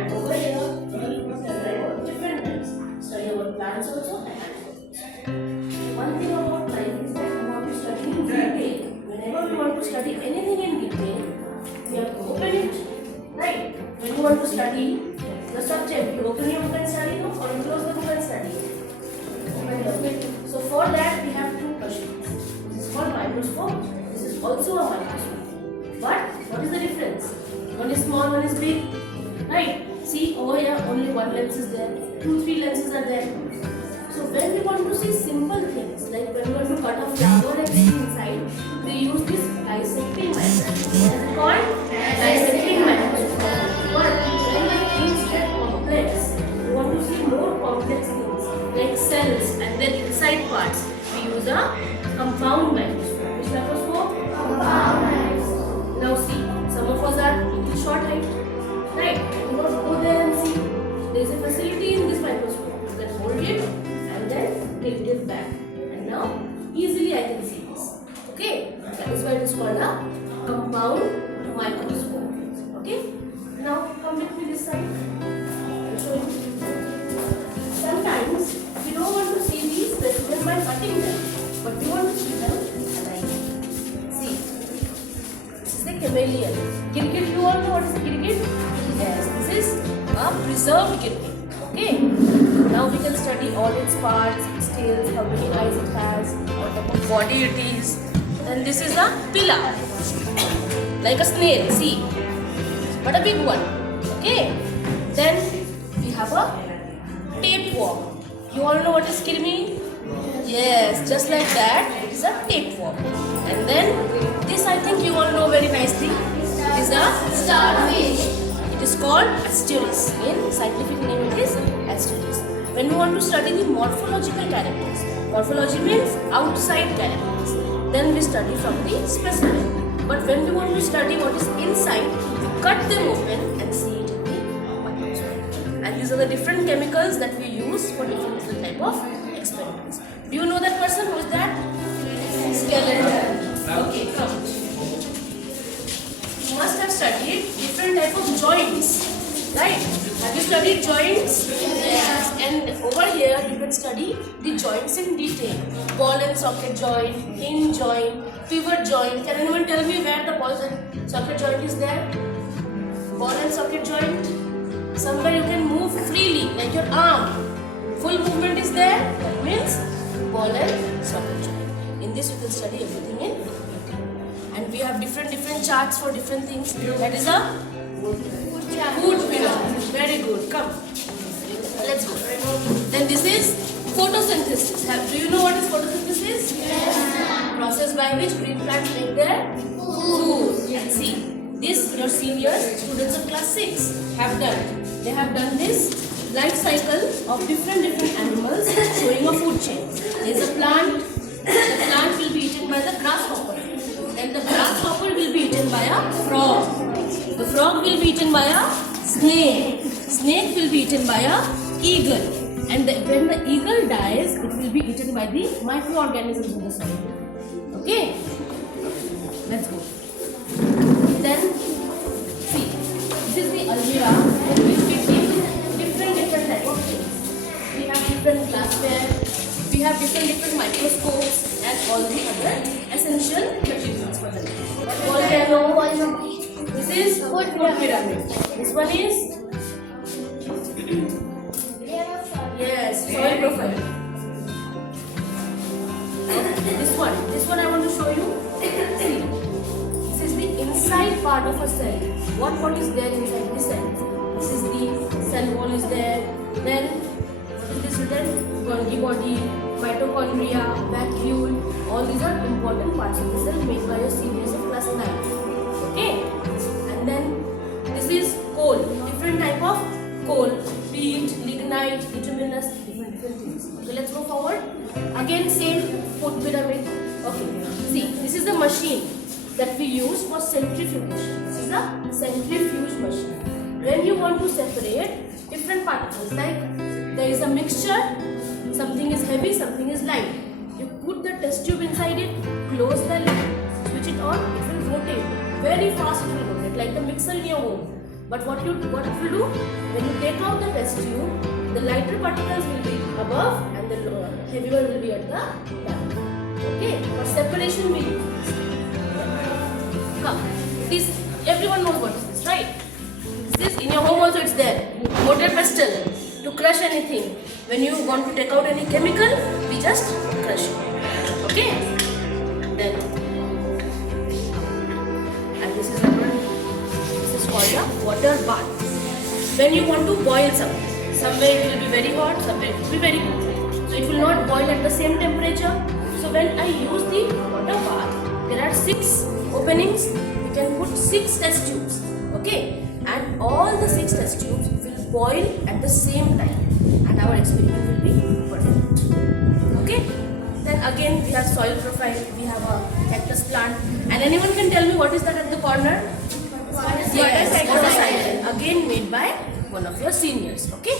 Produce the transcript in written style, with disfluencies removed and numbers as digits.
And over here, we study about different types. Study about plants also and animals. One thing about life is that we want to study in detail. Whenever we want to study anything in detail, we have to open it, right? When you want to study the subject, you open your book and study, no? Or you close the book and study. Open the book. So for that, we have two machines. This is called microscope. This is also a microscope. But what is the difference? One is small, one is big. Right? See, over here only one lens is there. 2, 3 lenses are there. So when we want to see simple things, like when we want to cut a flower and see inside, we use this dissecting microscope. What is it called? Dissecting microscope. But when the things get complex, we want to see more complex things like cells and then inside parts. We use a compound microscope. Which microscope? Compound microscope. Now see, some of us are little short height. Right? We want to go there and see. There is a facility in this microscope. You can hold it and then tilt it back. And now easily I can see this. Okay? That is why it is called a compound microscope. Okay? Now come with me this side. I'll show you. Sometimes we don't want to see these specimens by cutting them, but we want to see them alive. See, this is the chameleon. Cricket, you all know what is cricket? Yes, this is a preserved cricket. Okay. Now we can study all its parts, its tails, how many eyes it has, what type of body it is. And this is a pillar, like a snail. See, but a big one. Okay. Then we have a tapeworm. You all know what is kirmi? Yes, just like that, it is a tapeworm. And then this I think you all know very nicely. It is a starfish. It is called Asteris. In scientific name it is Asteris. When we want to study the morphological characters, morphology means outside characters, then we study from the specimen. But when we want to study what is inside, we cut them open and see it in the microscope. And these are the different chemicals that we use for different type of experiments. Do you know that person? Who is that? Skeleton. Okay, come. You must have studied different type of joints, right? Have you studied joints? Yes. And over here you can study the joints in detail. Ball and socket joint, hinge joint, pivot joint. Can anyone tell me where the ball and socket joint is there? Ball and socket joint. Somewhere you can move freely, like your arm. Full movement is there. That means ball and socket joint. In this you can study everything in detail. And we have different charts for different things. That is a food pyramid. Very good. Come. Let's go. Then this is photosynthesis. Do you know what is photosynthesis? Yes. Process by which green plants make their food. And see, this your seniors, students of class 6 have done. They have done this life cycle of different animals showing a food chain. There is a plant. The plant will be eaten by the grasshopper. Then the grasshopper will be eaten by a frog. The frog will be eaten by a snake. Snake will be eaten by a eagle. And when the eagle dies, it will be eaten by the microorganisms in the soil. Okay? Let's go. Then, see, this is the almirah in which we keep different type of things. We have different glassware. We have different microscopes and all the other essential materials for the volcano. This is food pyramid. This one is yes, soil profile. This one I want to show you. See, this is the inside part of a cell. What is there inside the cell? This is the cell wall is there. Then what is this written? Golgi body, mitochondria, vacuole. All these are important parts of the cell made by a series of class 9. Okay? And then this is coal. Different type of coal. Peat, lignite, bituminous, different things. Okay, let's go forward. Again, same food pyramid. Okay. See, this is the machine that we use for centrifugation. This is a centrifuge machine. When you want to separate different particles, like there is a mixture, something is heavy, something is light. You put the test tube inside it, close the lid, switch it on, it will rotate. Very fast it will rotate, like the mixer in your home. But what it will do, when you take out the test tube, the lighter particles will be above and the heavier one will be at the back. Okay, for separation we use this. Come, this everyone knows what is this, right? This in your home also it's there. Mortar pestle to crush anything. When you want to take out any chemical, we just crush it. Okay? Then, and this is called a water bath. When you want to boil something, somewhere it will be very hot, somewhere it will be very cold. So it will not boil at the same temperature. So when I use the water bath, there are 6 openings. You can put 6 test tubes. Okay? And all the 6 test tubes will boil at the same time. And our experiment will be perfect. Okay? Then again we have soil profile, we have a cactus plant. And anyone can tell me what is that at the corner? Yes, water cycle. Again made by one of your seniors. Okay?